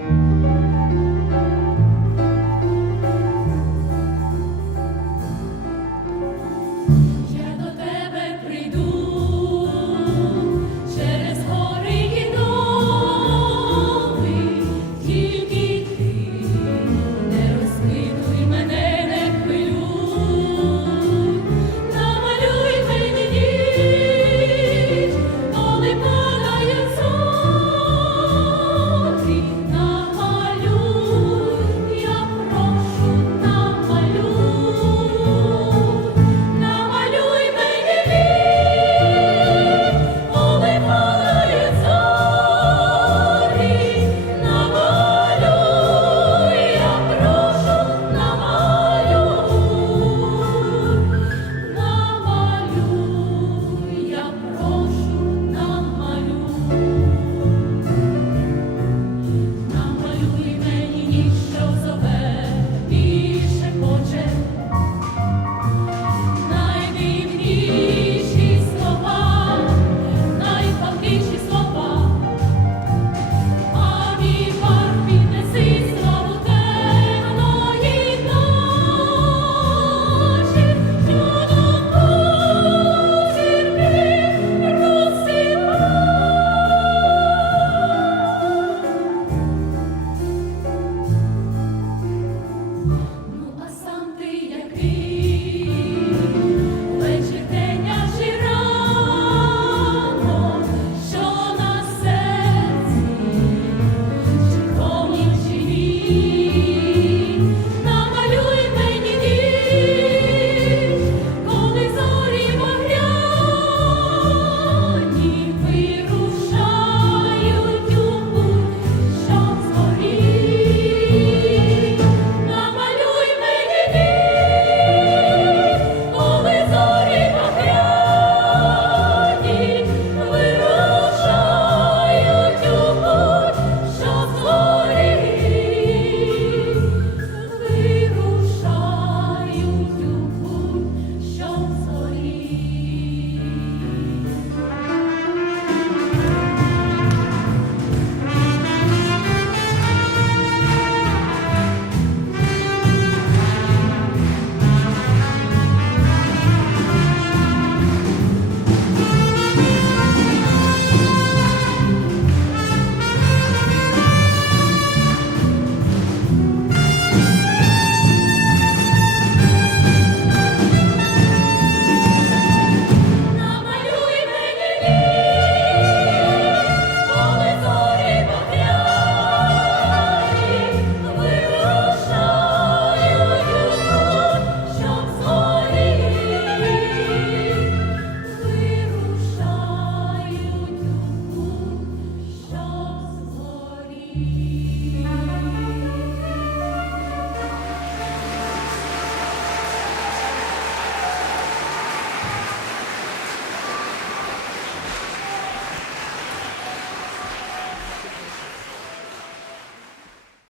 thank mm -hmm. you